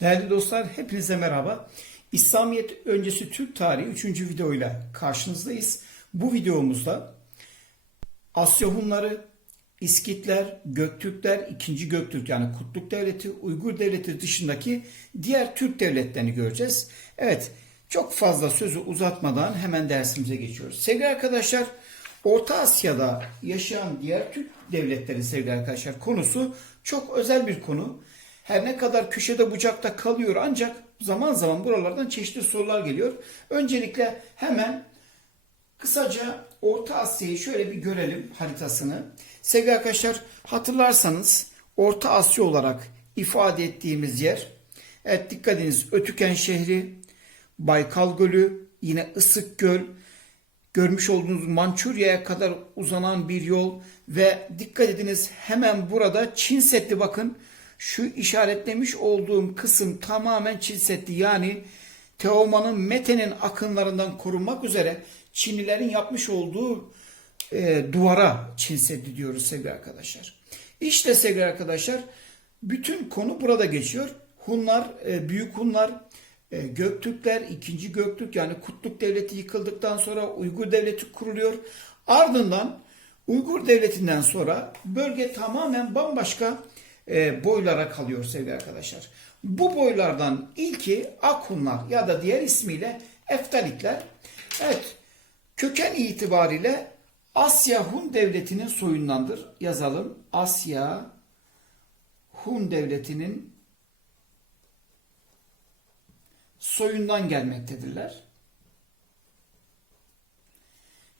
Değerli dostlar hepinize merhaba. İslamiyet öncesi Türk tarihi 3. videoyla karşınızdayız. Bu videomuzda Asya Hunları, İskitler, Göktürkler, 2. Göktürk yani Kutluk Devleti, Uygur Devleti dışındaki diğer Türk devletlerini göreceğiz. Evet çok fazla sözü uzatmadan hemen dersimize geçiyoruz. Sevgili arkadaşlar Orta Asya'da yaşayan diğer Türk devletleri sevgili arkadaşlar konusu çok özel bir konu. Her ne kadar köşede bucakta kalıyor ancak zaman zaman buralardan çeşitli sorular geliyor. Öncelikle hemen kısaca Orta Asya'yı şöyle bir görelim haritasını. Sevgili arkadaşlar hatırlarsanız Orta Asya olarak ifade ettiğimiz yer evet dikkat ediniz Ötüken şehri, Baykal Gölü, yine Isık Göl, görmüş olduğunuz Mançurya'ya kadar uzanan bir yol ve dikkat ediniz hemen burada Çin Seddi bakın şu işaretlemiş olduğum kısım tamamen Çin yani Teoman'ın Mete'nin akınlarından korunmak üzere Çinlilerin yapmış olduğu e, duvara Çin diyoruz sevgili arkadaşlar. İşte sevgili arkadaşlar bütün konu burada geçiyor. Hunlar, e, Büyük Hunlar, e, Göktürkler, 2. Göktürk yani Kutluk Devleti yıkıldıktan sonra Uygur Devleti kuruluyor. Ardından Uygur Devleti'nden sonra bölge tamamen bambaşka e, boylara kalıyor sevgili arkadaşlar. Bu boylardan ilki Akhunlar ya da diğer ismiyle Eftalitler. Evet köken itibariyle Asya Hun Devleti'nin soyundandır. Yazalım. Asya Hun Devleti'nin soyundan gelmektedirler.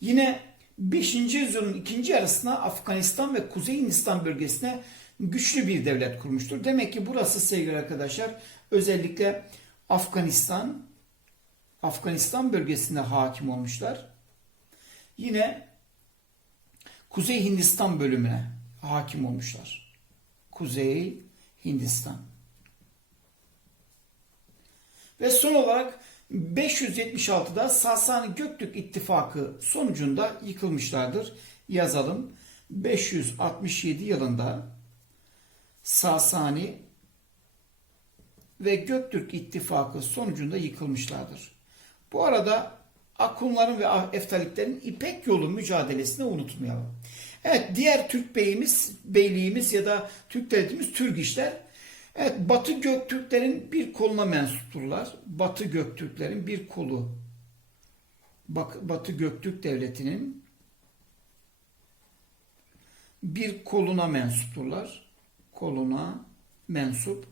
Yine 5. yüzyılın ikinci yarısına Afganistan ve Kuzey Hindistan bölgesine güçlü bir devlet kurmuştur. Demek ki burası sevgili arkadaşlar özellikle Afganistan Afganistan bölgesinde hakim olmuşlar. Yine Kuzey Hindistan bölümüne hakim olmuşlar. Kuzey Hindistan. Ve son olarak 576'da Sasani Göktürk İttifakı sonucunda yıkılmışlardır. Yazalım. 567 yılında Sasani ve Göktürk İttifakı sonucunda yıkılmışlardır. Bu arada Akunların ve Eftaliklerin İpek yolu mücadelesini unutmayalım. Evet diğer Türk beyimiz, beyliğimiz ya da Türk devletimiz Türk işler. Evet Batı Göktürklerin bir koluna mensupturlar. Batı Göktürklerin bir kolu. Bak, Batı Göktürk Devleti'nin bir koluna mensupturlar. Koluna mensup.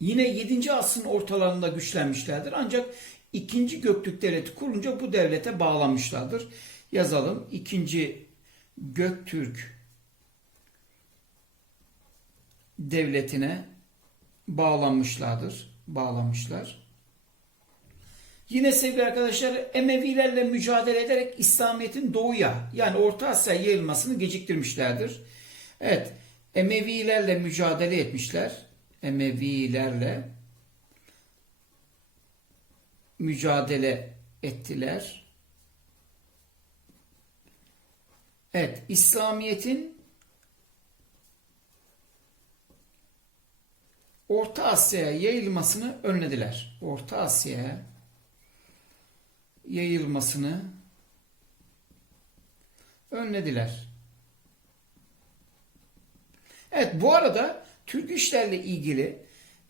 Yine 7. asrın ortalarında güçlenmişlerdir. Ancak 2. Göktürk Devleti kurunca bu devlete bağlanmışlardır. Yazalım. 2. Göktürk devletine bağlanmışlardır. Bağlanmışlar. Yine sevgili arkadaşlar Emevilerle mücadele ederek İslamiyet'in doğuya yani Orta Asya yayılmasını geciktirmişlerdir. Evet Emevilerle mücadele etmişler. Emevilerle mücadele ettiler. Evet İslamiyet'in Orta Asya'ya yayılmasını önlediler. Orta Asya'ya yayılmasını önlediler. Evet bu arada Türk işlerle ilgili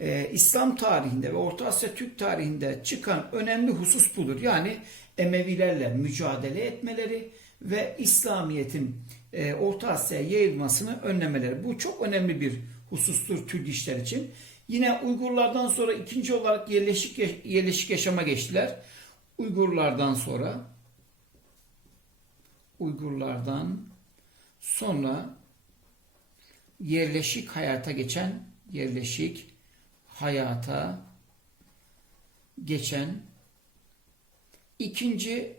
e, İslam tarihinde ve Orta Asya Türk tarihinde çıkan önemli husus budur. Yani Emevilerle mücadele etmeleri ve İslamiyet'in e, Orta Asya'ya yayılmasını önlemeleri. Bu çok önemli bir husustur Türk işler için. Yine Uygurlardan sonra ikinci olarak yerleşik yerleşik yaşama geçtiler. Uygurlardan sonra Uygurlardan sonra yerleşik hayata geçen yerleşik hayata geçen ikinci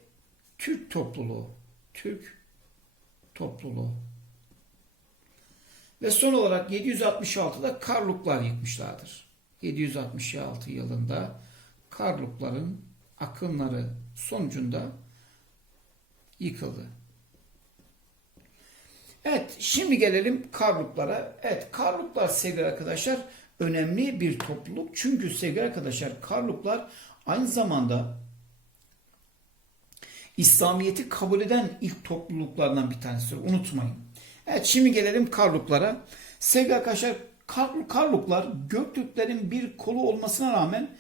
Türk topluluğu Türk topluluğu ve son olarak 766'da Karluklar yıkmışlardır. 766 yılında Karlukların akınları sonucunda yıkıldı. Evet şimdi gelelim Karluklara. Evet Karluklar sevgili arkadaşlar önemli bir topluluk. Çünkü sevgili arkadaşlar Karluklar aynı zamanda İslamiyet'i kabul eden ilk topluluklardan bir tanesi. Unutmayın. Evet şimdi gelelim Karluklara. Sevgili arkadaşlar Kar- Karluklar Göktürklerin bir kolu olmasına rağmen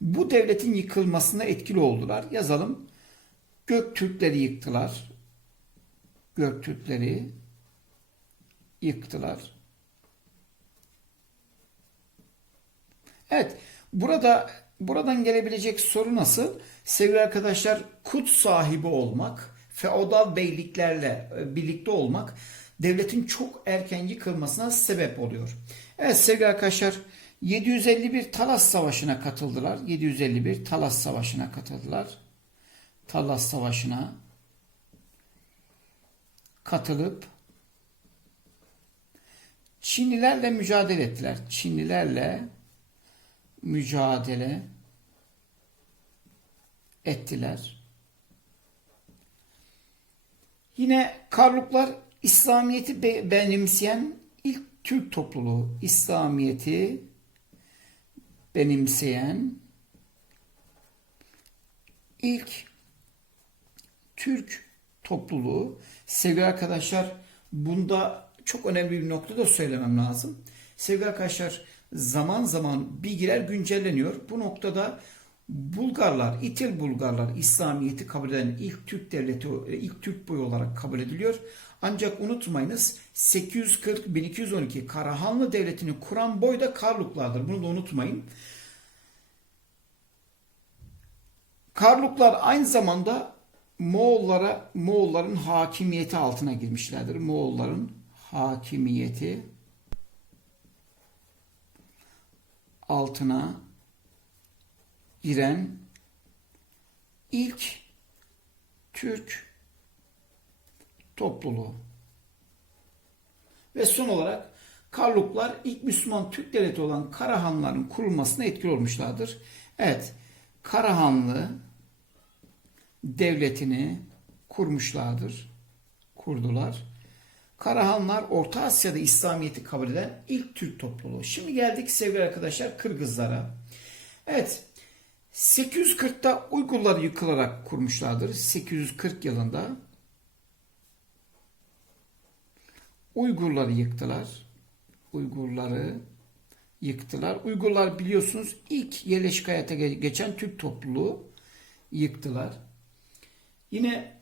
bu devletin yıkılmasına etkili oldular. Yazalım. Göktürkleri yıktılar. Göktürkleri yıktılar. Evet, burada buradan gelebilecek soru nasıl? Sevgili arkadaşlar, kut sahibi olmak, feodal beyliklerle e, birlikte olmak devletin çok erken yıkılmasına sebep oluyor. Evet sevgili arkadaşlar, 751 Talas Savaşı'na katıldılar. 751 Talas Savaşı'na katıldılar. Talas Savaşı'na katılıp Çinlilerle mücadele ettiler. Çinlilerle mücadele ettiler. Yine Karluklar İslamiyet'i be- benimseyen ilk Türk topluluğu. İslamiyet'i benimseyen ilk Türk topluluğu. Sevgili arkadaşlar bunda çok önemli bir nokta da söylemem lazım. Sevgili arkadaşlar zaman zaman bilgiler güncelleniyor. Bu noktada Bulgarlar, İtil Bulgarlar İslamiyet'i kabul eden ilk Türk devleti, ilk Türk boyu olarak kabul ediliyor. Ancak unutmayınız 840-1212 Karahanlı Devleti'ni kuran boy da Karluklardır. Bunu da unutmayın. Karluklar aynı zamanda Moğollara Moğolların hakimiyeti altına girmişlerdir. Moğolların hakimiyeti altına giren ilk Türk topluluğu. Ve son olarak Karluklar ilk Müslüman Türk devleti olan Karahanlıların kurulmasına etkili olmuşlardır. Evet, Karahanlı devletini kurmuşlardır. Kurdular. Karahanlar Orta Asya'da İslamiyet'i kabul eden ilk Türk topluluğu. Şimdi geldik sevgili arkadaşlar Kırgızlara. Evet 840'ta Uygurlar yıkılarak kurmuşlardır. 840 yılında Uygurları yıktılar. Uygurları yıktılar. Uygurlar biliyorsunuz ilk yerleşik hayata geçen Türk topluluğu yıktılar. Yine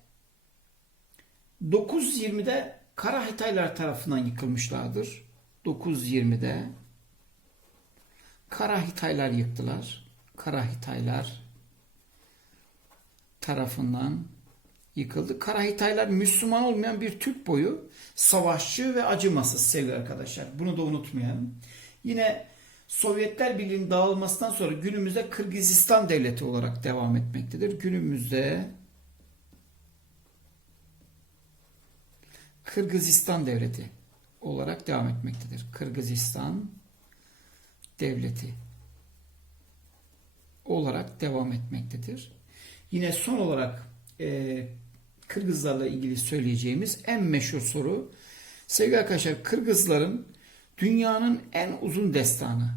920'de Kara Hitaylar tarafından yıkılmışlardır. 920'de Kara Hitaylar yıktılar. Kara Hitaylar tarafından yıkıldı. Kara Hitaylar Müslüman olmayan bir Türk boyu savaşçı ve acımasız sevgili arkadaşlar. Bunu da unutmayalım. Yine Sovyetler Birliği'nin dağılmasından sonra günümüzde Kırgızistan devleti olarak devam etmektedir. Günümüzde Kırgızistan devleti olarak devam etmektedir. Kırgızistan devleti olarak devam etmektedir. Yine son olarak e, Kırgızlarla ilgili söyleyeceğimiz en meşhur soru sevgili arkadaşlar Kırgızların dünyanın en uzun destanı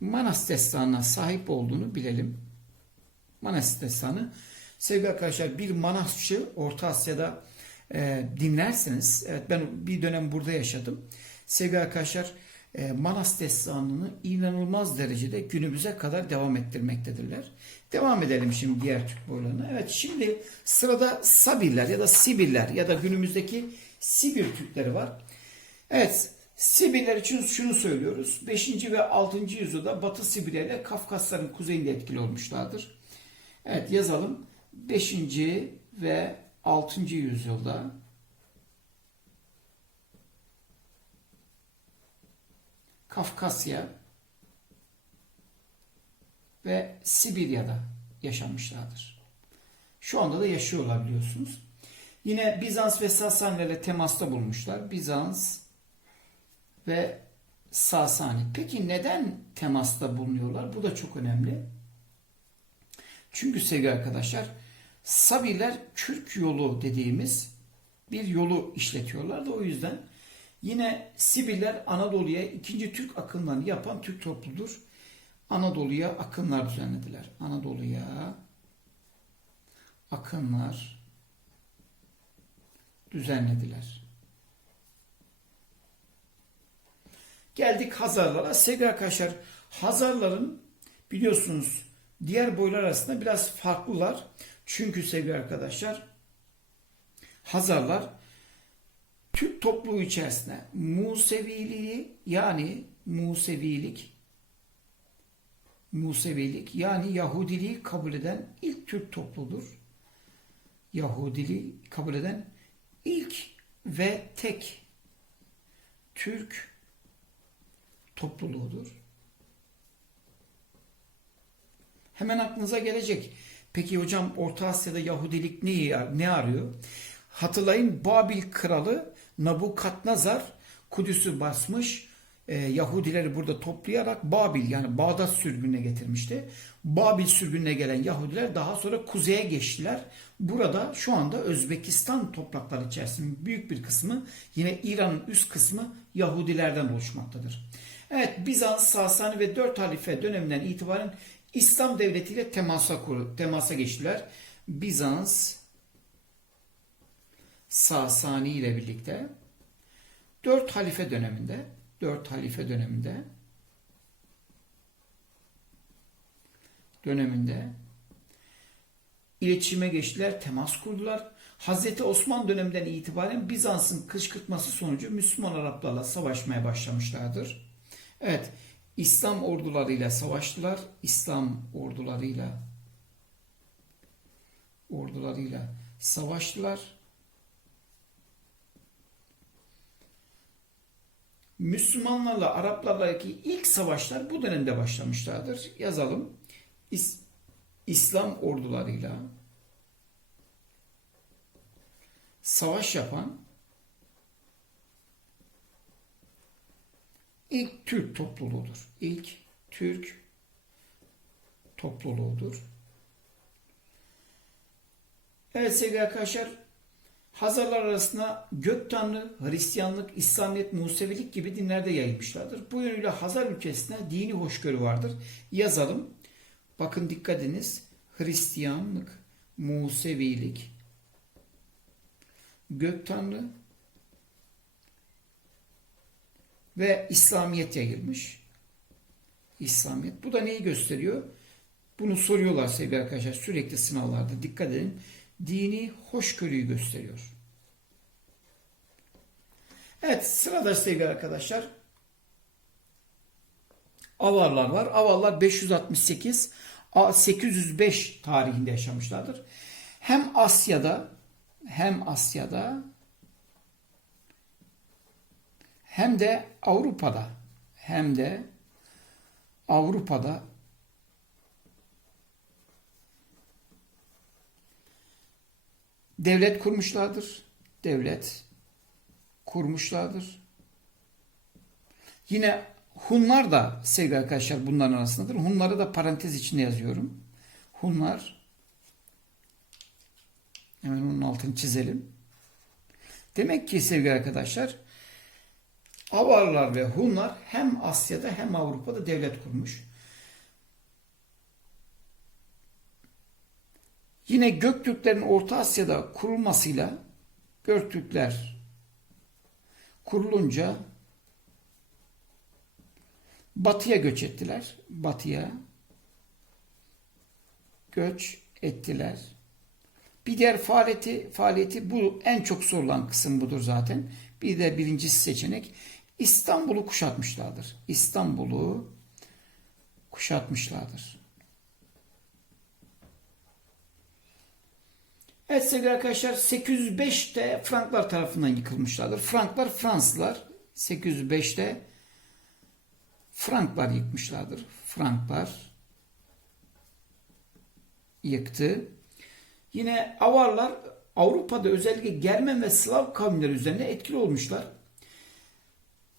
Manas destanına sahip olduğunu bilelim. Manas destanı sevgili arkadaşlar bir Manasçı Orta Asya'da e, dinlerseniz evet ben bir dönem burada yaşadım. Sevgili arkadaşlar e, Manas destanını inanılmaz derecede günümüze kadar devam ettirmektedirler. Devam edelim şimdi diğer Türk boylarına. Evet şimdi sırada Sabirler ya da Sibirler ya da günümüzdeki Sibir Türkleri var. Evet Sibirler için şunu söylüyoruz. 5. ve 6. yüzyılda Batı Sibirya ile Kafkasların kuzeyinde etkili olmuşlardır. Evet yazalım. 5. ve 6. yüzyılda Kafkasya ve Sibirya'da yaşamışlardır. Şu anda da yaşıyorlar biliyorsunuz. Yine Bizans ve Sasanilerle temasta bulmuşlar. Bizans ve Sasani. Peki neden temasta bulunuyorlar? Bu da çok önemli. Çünkü sevgili arkadaşlar Sabiler Kürk yolu dediğimiz bir yolu işletiyorlar da o yüzden Yine Sibiller Anadolu'ya ikinci Türk akınlarını yapan Türk topluludur. Anadolu'ya akınlar düzenlediler. Anadolu'ya akınlar düzenlediler. Geldik Hazarlara. Sevgili arkadaşlar Hazarların biliyorsunuz diğer boylar arasında biraz farklılar. Çünkü sevgili arkadaşlar Hazarlar Türk topluluğu içerisinde Museviliği yani Musevilik Musevilik yani Yahudiliği kabul eden ilk Türk topluluğudur. Yahudiliği kabul eden ilk ve tek Türk topluluğudur. Hemen aklınıza gelecek. Peki hocam Orta Asya'da Yahudilik ne, ne arıyor? Hatırlayın Babil kralı Nabukadnezar Kudüs'ü basmış. E, Yahudileri burada toplayarak Babil yani Bağdat sürgününe getirmişti. Babil sürgününe gelen Yahudiler daha sonra kuzeye geçtiler. Burada şu anda Özbekistan toprakları içerisinde büyük bir kısmı yine İran'ın üst kısmı Yahudilerden oluşmaktadır. Evet Bizans, Sasani ve dört halife döneminden itibaren İslam devletiyle temasa, temasa geçtiler. Bizans, Sasani ile birlikte dört halife döneminde dört halife döneminde döneminde iletişime geçtiler, temas kurdular. Hazreti Osman döneminden itibaren Bizans'ın kışkırtması sonucu Müslüman Araplarla savaşmaya başlamışlardır. Evet, İslam ordularıyla savaştılar. İslam ordularıyla ordularıyla savaştılar. Müslümanlarla Araplarla ilk savaşlar bu dönemde başlamışlardır. Yazalım. İs İslam ordularıyla savaş yapan ilk Türk topluluğudur. İlk Türk topluluğudur. Evet sevgili arkadaşlar Hazarlar arasında gök tanrı, Hristiyanlık, İslamiyet, Musevilik gibi dinlerde yayılmışlardır. Bu yönüyle Hazar ülkesinde dini hoşgörü vardır. Yazalım. Bakın dikkat ediniz. Hristiyanlık, Musevilik, gök tanrı ve İslamiyet yayılmış. İslamiyet. Bu da neyi gösteriyor? Bunu soruyorlar sevgili arkadaşlar sürekli sınavlarda. Dikkat edin dini hoşgörüyü gösteriyor. Evet sırada sevgili arkadaşlar Avarlar var. Avarlar 568 805 tarihinde yaşamışlardır. Hem Asya'da hem Asya'da hem de Avrupa'da hem de Avrupa'da devlet kurmuşlardır. Devlet kurmuşlardır. Yine Hunlar da sevgili arkadaşlar bunların arasındadır. Hunları da parantez içinde yazıyorum. Hunlar hemen onun altını çizelim. Demek ki sevgili arkadaşlar Avarlar ve Hunlar hem Asya'da hem Avrupa'da devlet kurmuş. Yine Göktürklerin Orta Asya'da kurulmasıyla Göktürkler kurulunca batıya göç ettiler. Batıya göç ettiler. Bir diğer faaliyeti, faaliyeti bu en çok sorulan kısım budur zaten. Bir de birincisi seçenek İstanbul'u kuşatmışlardır. İstanbul'u kuşatmışlardır. Evet sevgili arkadaşlar 805'te Franklar tarafından yıkılmışlardır. Franklar Fransızlar 805'te Franklar yıkmışlardır. Franklar yıktı. Yine Avarlar Avrupa'da özellikle Germen ve Slav kavimleri üzerinde etkili olmuşlar.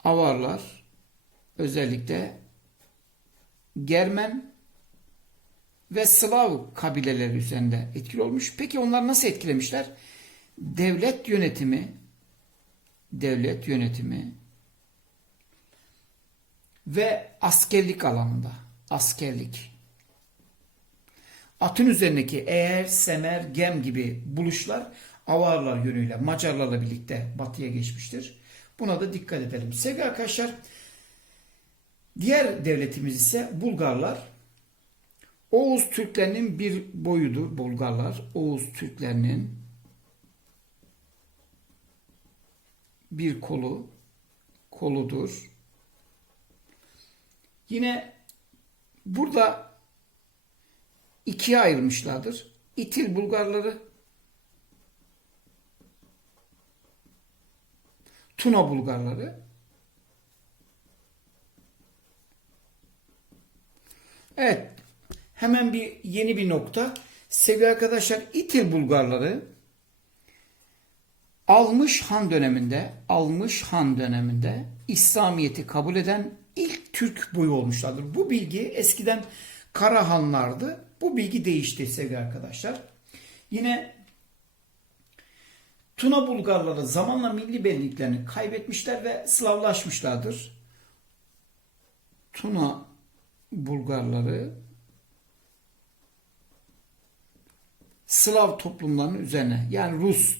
Avarlar özellikle Germen ve Slav kabileleri üzerinde etkili olmuş. Peki onlar nasıl etkilemişler? Devlet yönetimi devlet yönetimi ve askerlik alanında askerlik atın üzerindeki eğer, semer, gem gibi buluşlar Avarlar yönüyle Macarlarla birlikte batıya geçmiştir. Buna da dikkat edelim. Sevgili arkadaşlar diğer devletimiz ise Bulgarlar. Oğuz Türklerinin bir boyudur Bulgarlar. Oğuz Türklerinin bir kolu koludur. Yine burada ikiye ayrılmışlardır. İtil Bulgarları Tuna Bulgarları Evet. Hemen bir yeni bir nokta. Sevgili arkadaşlar İtil Bulgarları Almış Han döneminde, Almış Han döneminde İslamiyet'i kabul eden ilk Türk boyu olmuşlardır. Bu bilgi eskiden Karahanlardı. Bu bilgi değişti sevgili arkadaşlar. Yine Tuna Bulgarları zamanla milli benliklerini kaybetmişler ve Slavlaşmışlardır. Tuna Bulgarları Slav toplumlarının üzerine yani Rus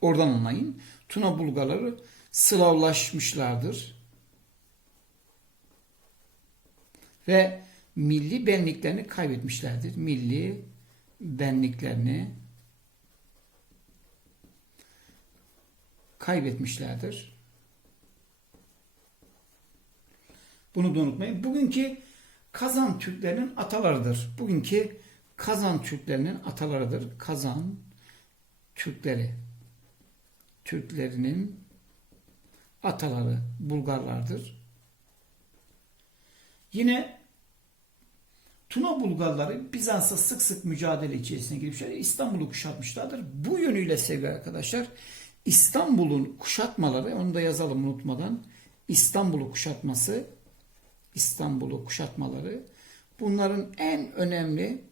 oradan anlayın. Tuna Bulgarları Slavlaşmışlardır. Ve milli benliklerini kaybetmişlerdir. Milli benliklerini kaybetmişlerdir. Bunu da unutmayın. Bugünkü Kazan Türklerinin atalarıdır. Bugünkü Kazan Türklerinin atalarıdır. Kazan Türkleri. Türklerinin ataları Bulgarlardır. Yine Tuna Bulgarları Bizans'a sık sık mücadele içerisine girmişler. İstanbul'u kuşatmışlardır. Bu yönüyle sevgili arkadaşlar İstanbul'un kuşatmaları onu da yazalım unutmadan İstanbul'u kuşatması İstanbul'u kuşatmaları bunların en önemli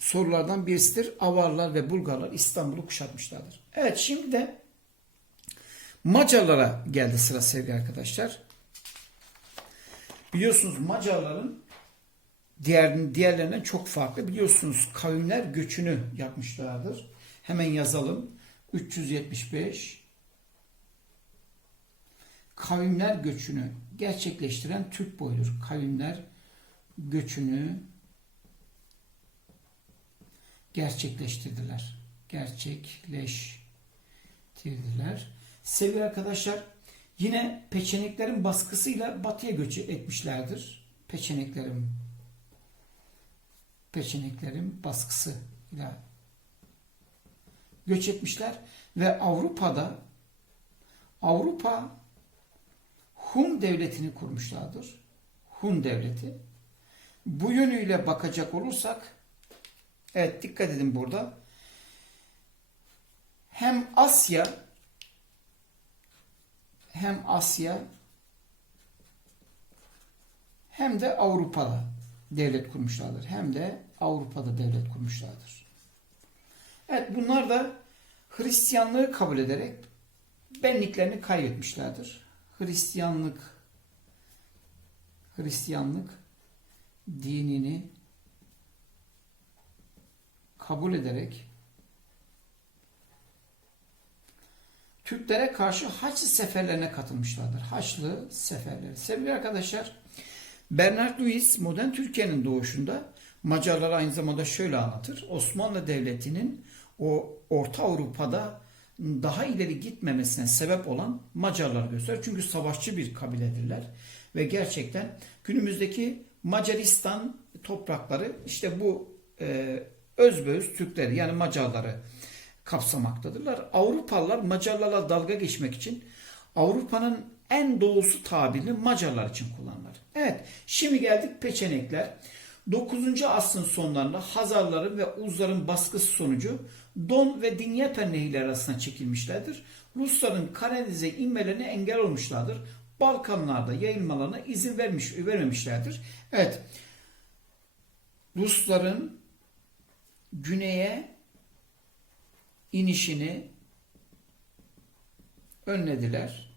sorulardan birisidir. Avarlar ve Bulgarlar İstanbul'u kuşatmışlardır. Evet şimdi de Macarlara geldi sıra sevgili arkadaşlar. Biliyorsunuz Macarların diğer diğerlerinden çok farklı. Biliyorsunuz kavimler göçünü yapmışlardır. Hemen yazalım. 375 kavimler göçünü gerçekleştiren Türk boyudur. Kavimler göçünü gerçekleştirdiler. Gerçekleştirdiler. Sevgili arkadaşlar yine peçeneklerin baskısıyla batıya göç etmişlerdir. Peçeneklerin peçeneklerin baskısıyla göç etmişler ve Avrupa'da Avrupa Hun devletini kurmuşlardır. Hun devleti. Bu yönüyle bakacak olursak evet dikkat edin burada hem Asya hem Asya hem de Avrupa'da devlet kurmuşlardır. Hem de Avrupa'da devlet kurmuşlardır. Evet bunlar da Hristiyanlığı kabul ederek benliklerini kaybetmişlerdir. Hristiyanlık Hristiyanlık dinini kabul ederek Türklere karşı Haçlı seferlerine katılmışlardır. Haçlı seferleri. Sevgili arkadaşlar, Bernard Lewis modern Türkiye'nin doğuşunda Macarlar aynı zamanda şöyle anlatır. Osmanlı Devleti'nin o Orta Avrupa'da daha ileri gitmemesine sebep olan Macarlar gösterir. Çünkü savaşçı bir kabiledirler ve gerçekten günümüzdeki Macaristan toprakları işte bu e, özbeöz Türkleri yani Macarları kapsamaktadırlar. Avrupalılar Macarlarla dalga geçmek için Avrupa'nın en doğusu tabirini Macarlar için kullanırlar. Evet şimdi geldik peçenekler. 9. asrın sonlarında Hazarların ve Uzların baskısı sonucu Don ve Dinyeper nehirleri arasına çekilmişlerdir. Rusların Karadeniz'e inmelerine engel olmuşlardır. Balkanlarda yayılmalarına izin vermiş vermemişlerdir. Evet. Rusların güneye inişini önlediler.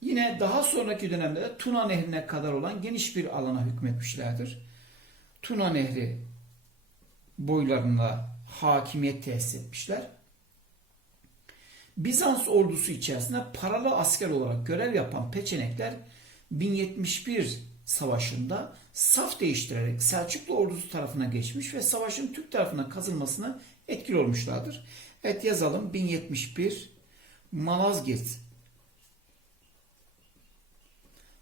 Yine daha sonraki dönemde de Tuna Nehri'ne kadar olan geniş bir alana hükmetmişlerdir. Tuna Nehri boylarında hakimiyet tesis etmişler. Bizans ordusu içerisinde paralı asker olarak görev yapan Peçenekler 1071 savaşında saf değiştirerek Selçuklu ordusu tarafına geçmiş ve savaşın Türk tarafına kazılmasına etkili olmuşlardır. Evet yazalım 1071 Malazgirt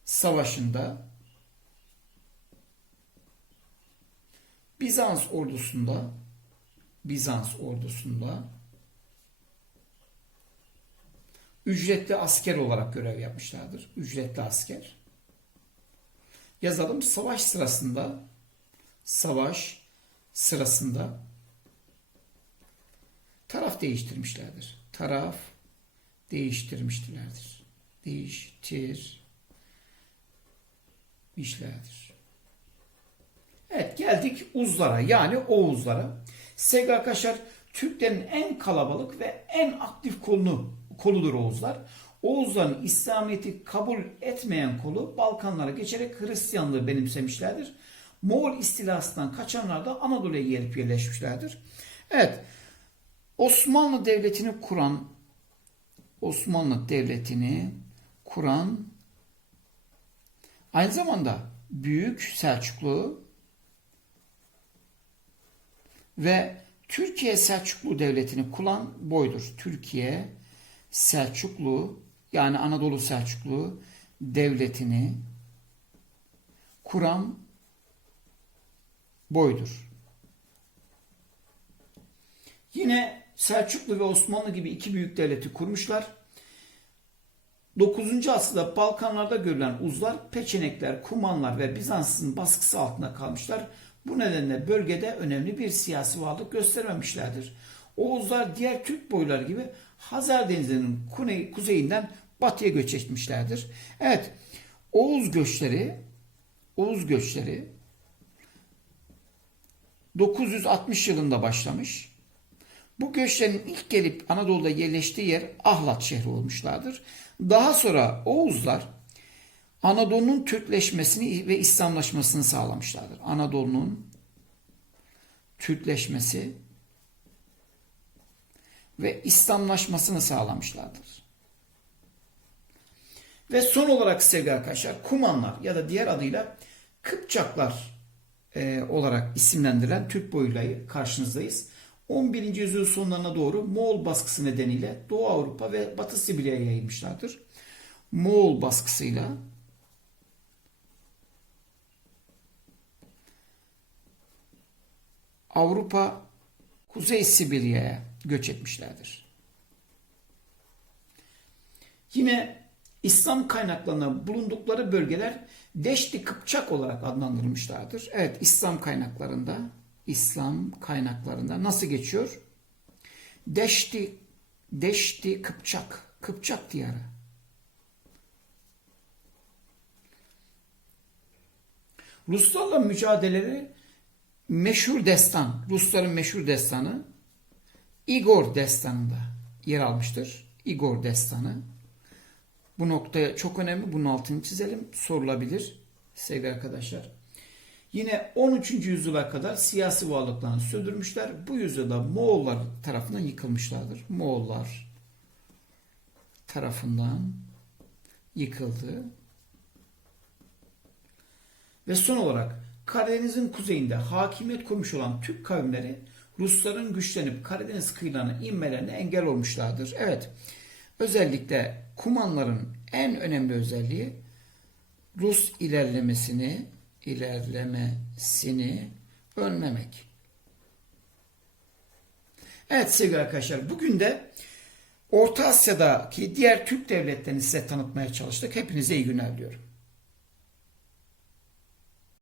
Savaşı'nda Bizans ordusunda Bizans ordusunda ücretli asker olarak görev yapmışlardır. Ücretli asker. Yazalım savaş sırasında savaş sırasında taraf değiştirmişlerdir. Taraf değiştirmişlerdir. Değiştirmişlerdir. Evet geldik Uzlara yani Oğuzlara. Sevgili arkadaşlar Türklerin en kalabalık ve en aktif kolunu, koludur Oğuzlar. Oğuzların İslamiyet'i kabul etmeyen kolu Balkanlara geçerek Hristiyanlığı benimsemişlerdir. Moğol istilasından kaçanlar da Anadolu'ya gelip yerleşmişlerdir. Evet Osmanlı Devleti'ni kuran Osmanlı Devleti'ni kuran aynı zamanda Büyük Selçuklu ve Türkiye Selçuklu Devleti'ni kuran boydur. Türkiye Selçuklu yani Anadolu Selçuklu Devleti'ni kuran boydur. Yine Selçuklu ve Osmanlı gibi iki büyük devleti kurmuşlar. 9. asırda Balkanlarda görülen uzlar, Peçenekler, Kumanlar ve Bizans'ın baskısı altında kalmışlar. Bu nedenle bölgede önemli bir siyasi varlık göstermemişlerdir. Oğuzlar diğer Türk boyları gibi Hazar Denizi'nin kuzey, kuzeyinden batıya göç etmişlerdir. Evet, Oğuz göçleri Oğuz göçleri 960 yılında başlamış. Bu göçlerin ilk gelip Anadolu'da yerleştiği yer Ahlat şehri olmuşlardır. Daha sonra Oğuzlar Anadolu'nun Türkleşmesini ve İslamlaşmasını sağlamışlardır. Anadolu'nun Türkleşmesi ve İslamlaşmasını sağlamışlardır. Ve son olarak sevgili arkadaşlar Kumanlar ya da diğer adıyla Kıpçaklar e, olarak isimlendirilen Türk boyuyla karşınızdayız. 11. yüzyıl sonlarına doğru Moğol baskısı nedeniyle Doğu Avrupa ve Batı Sibirya'ya yayılmışlardır. Moğol baskısıyla Avrupa Kuzey Sibirya'ya göç etmişlerdir. Yine İslam kaynaklarına bulundukları bölgeler Deşti Kıpçak olarak adlandırılmışlardır. Evet İslam kaynaklarında İslam kaynaklarında nasıl geçiyor? Deşti Deşti Kıpçak Kıpçak diyarı. Ruslarla mücadeleleri meşhur destan, Rusların meşhur destanı Igor destanında yer almıştır. Igor destanı. Bu noktaya çok önemli. Bunun altını çizelim. Sorulabilir sevgili arkadaşlar. Yine 13. yüzyıla kadar siyasi varlıklarını sürdürmüşler. Bu yüzyılda Moğollar tarafından yıkılmışlardır. Moğollar tarafından yıkıldı. Ve son olarak Karadeniz'in kuzeyinde hakimiyet kurmuş olan Türk kavimleri Rusların güçlenip Karadeniz kıyılarına inmelerine engel olmuşlardır. Evet, özellikle Kumanların en önemli özelliği Rus ilerlemesini ilerlemesini önlemek. Evet sevgili arkadaşlar bugün de Orta Asya'daki diğer Türk devletlerini size tanıtmaya çalıştık. Hepinize iyi günler diliyorum.